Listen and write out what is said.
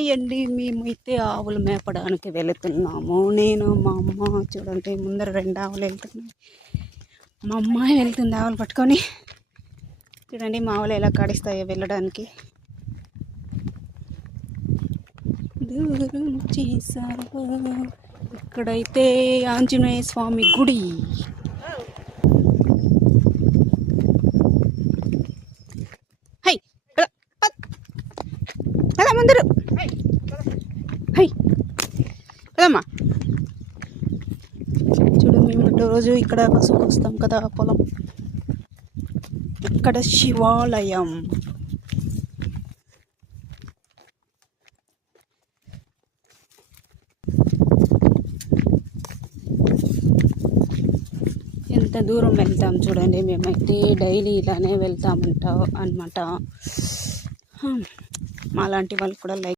Hi అండి, మేమైతే ఆవులు మేపడానికి వెళుతున్నాము. నేను మా అమ్మ. చూడండి, ముందర 2 ఆవులు వెళ్తున్నాయి. మా అమ్మాయి వెళ్తుంది ఆవులు పట్టుకొని. చూడండి మా ఆవులు ఎలా కాడిస్తాయో వెళ్ళడానికి. దూరం చేసావా. ఇక్కడైతే ఆంజనేయ స్వామి గుడి. హై అలా ముందరు. హై కదమ్మా. చూడు, మేము రోజు ఇక్కడ పసుపు వస్తాం కదా పొలం. ఇక్కడ శివాలయం. ఎంత దూరం వెళ్తాం చూడండి. మేమైతే డైలీ ఇలానే వెళ్తామంటాం అన్నమాట. మాలాంటి వాళ్ళు కూడా లైక్